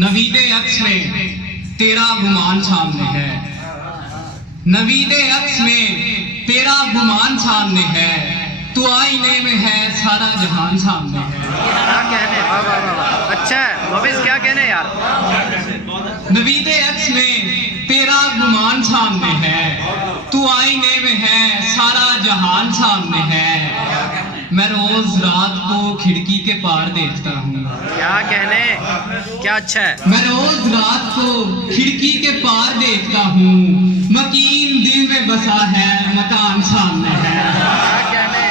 नवीदे अक्स में तेरा गुमान सामने है, नवीदे अक्स में तेरा गुमान सामने है, तू आईने में है सारा जहान सामने है। क्या कहने, वाह वाह वाह वाह, अच्छा है मोबिस, क्या कहने यार। नवीदे अक्स में तेरा गुमान सामने है, तू आईने में है सारा जहान सामने है। मैं रोज रात को खिड़की के पार देखता हूँ। क्या कहने, क्या अच्छा है। मैं रोज रात को खिड़की के पार देखता हूँ, मकीन दिल में बसा है मकान सामने है। क्या कहने,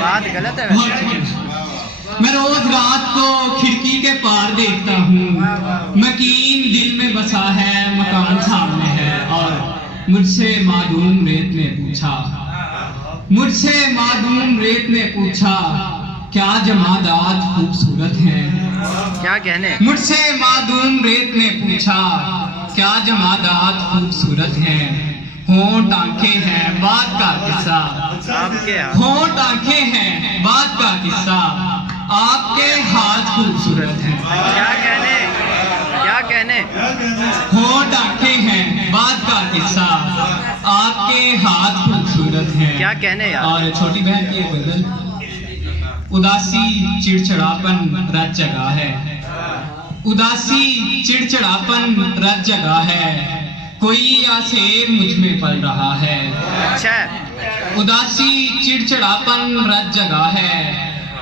बात गलत है वैसे। मैं रोज रात को खिड़की के पार देखता हूँ, मकीन दिल में बसा है मकान सामने है। और मुझसे मादूम रेत ने पूछा, मुझसे मादूम रेत ने पूछा, क्या जमादात खूबसूरत हैं। क्या कहने, मुझसे मादूम रेत ने पूछा, क्या जमादात खूबसूरत हैं। होंठ आंखें हैं बात का किस्सा, आपके होंठ आंखें हैं बात का किस्सा, आपके हाथ खूबसूरत हैं। क्या कहने, क्या कहने, होंठ आंखें हैं बात का किस्सा, आपके हाथ खूबसूरत हैं। क्या कहने यार। और छोटी बहन की एक गजल, उदासी चिड़चिड़ापन रत जगह है, उदासी चिड़चिड़ापन रत जगह है, कोई आसेब मुझ में पल रहा है। अच्छा है। उदासी चिड़चिड़ापन रत जगह है,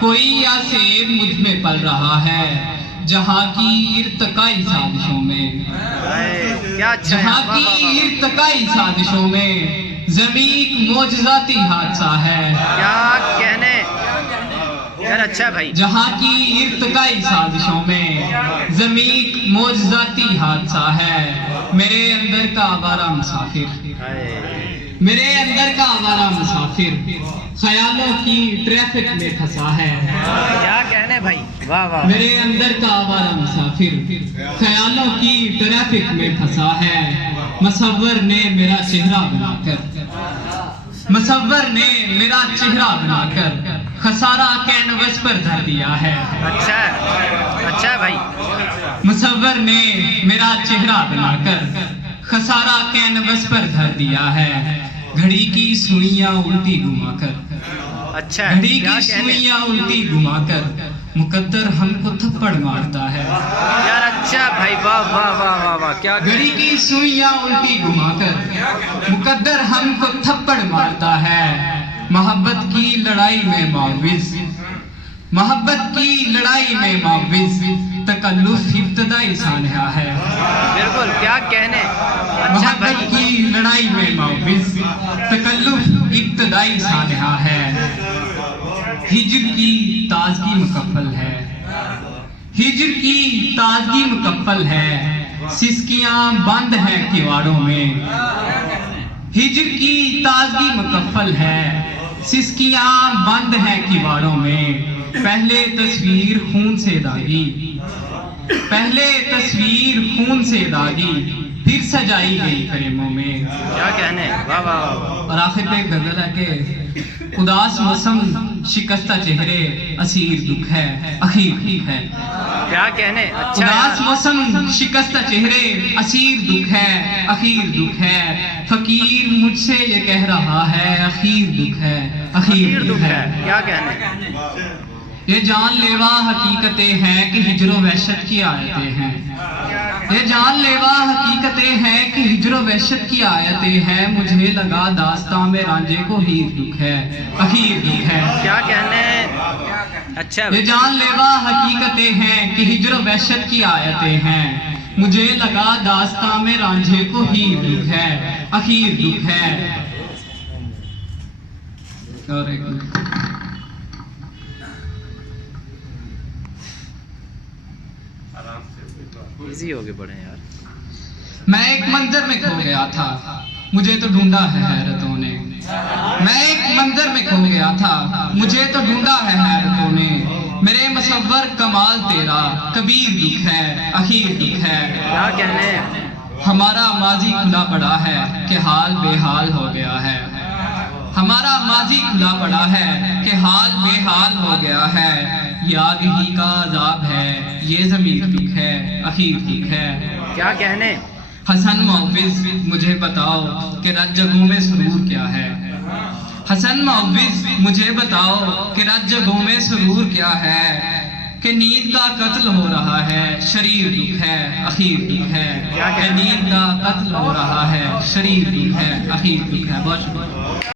कोई आसेब मुझ में पल रहा है। जहाँ की इर्तकाई साजिशों में, क्या अच्छा है, जहाँ वाह, वाह, की वाह। इर्तकाई साजिशों में ज़मीन मोजज़ाती हादसा है। क्या कहने यार, अच्छा है भाई। जहाँ की इर्तकाई साजिशों में ज़मीन मोजज़ाती हादसा है। मेरे अंदर का आवारा मुसाफिर, मेरे अंदर का आवारा मुसाफिर ख्यालों की ट्रैफिक में फंसा है। क्या कहने भाई, वाह वाह। मेरे अंदर का आवारा मुसाफिर ख्यालों की ट्रैफिक में फंसा है। मुसव्वर ने मेरा चेहरा बनाकर, मुसव्वर ने मेरा चेहरा बनाकर खसारा कैनवस पर धर दिया है। अच्छा है, अच्छा है भाई। मुसव्वर ने मेरा चेहरा बनाकर खसारा कैनवस पर धर दिया है। घड़ी की सुइयां उल्टी घुमाकर, अच्छा है, घड़ी क्या की कहने सुइयां उल्टी घुमाकर मुकद्दर हमको थप्पड़ मारता है। यार, अच्छा भाई, वाह वाह वाह वाह वाह, क्या घड़ी की सुइयां उल्टी घुमाकर मुकद्दर हमको थप्पड़ मारता है। मोहब्बत की लड़ाई में माविज, मोहब्बत की लड़ाई में माविज तकल्लुफ इब्तदाई सानहा है। बिल्कुल, क्या कहने, अच्छा मोहब्बत भाई। की लड़ाई में माविज तकल्लुफ इब्तदाई सानहा है। हिज्र की ताजगी मुकफ्फल है, हिज्र की ताजगी मुकफ्फल है, सिसकियां बंद हैं किवाड़ों में। हिज्र की ताजगी मुकफ्फल है, सिसकियां बंद हैं किवाड़ों में। पहले तस्वीर खून से दागी, पहले तस्वीर खून से दागी, फिर सजाई गई फ्रेमों में। क्या कहने, वाह वाह वाह। और आखिर पे एक गजल है कि उदास मौसम शिकस्ता चेहरे असीर दुख है अखीर दुख है। क्या कहने, अच्छा उदास यार। मौसम शिकस्ता चेहरे असीर दुख है अखीर दुख है। फकीर मुझसे ये कह रहा है अखीर दुख है अखीर दुख है। क्या कहने, ये जानलेवा हकीकतें हैं कि हिजरो वहशत की आयतें हैं। ये जानलेवा हकीकतें हैं कि हिजरो वहशत की आयतें हैं। मुझे लगा दास्तां में रांझे को हीर दुख है अखीर दुख है। क्या कहने, अच्छा ये जानलेवा हकीकतें हैं कि हिजरो वहशत की आयतें हैं। मुझे लगा दास्तां में रांझे को हीर दुख है अखीर दुख है। और एक इजी हो गए बड़े यार। मैं एक मंजर में खो गया था, मुझे तो ढूंढा है हैरतों ने। मैं एक मंजर में खो गया था, मुझे तो ढूंढा है हैरतों ने। मेरे मुसव्वर कमाल तेरा कबीर दुख है अखीर दुख है। क्या कहने, हमारा माजी खुला पड़ा है कि हाल बेहाल हो गया है। हमारा माजी खुला पड़ा है कि हाल बेहाल हो गया है। ये आग ही का अजाब है, ये ज़मीर दुख है, आखिर दुख है। क्या कहने? हसन मौविज मुझे बताओ कि रात जगों में सुरूर क्या है। हसन मौविज मुझे बताओ कि रात जगों में सुरूर क्या है। कि नींद का कत्ल हो रहा है, शरीर दुख है, आखिर दुख है। कि नींद का कत्ल हो रहा है, शरीर दुख है, आखिर दुख है। बहुत शुक्रिया।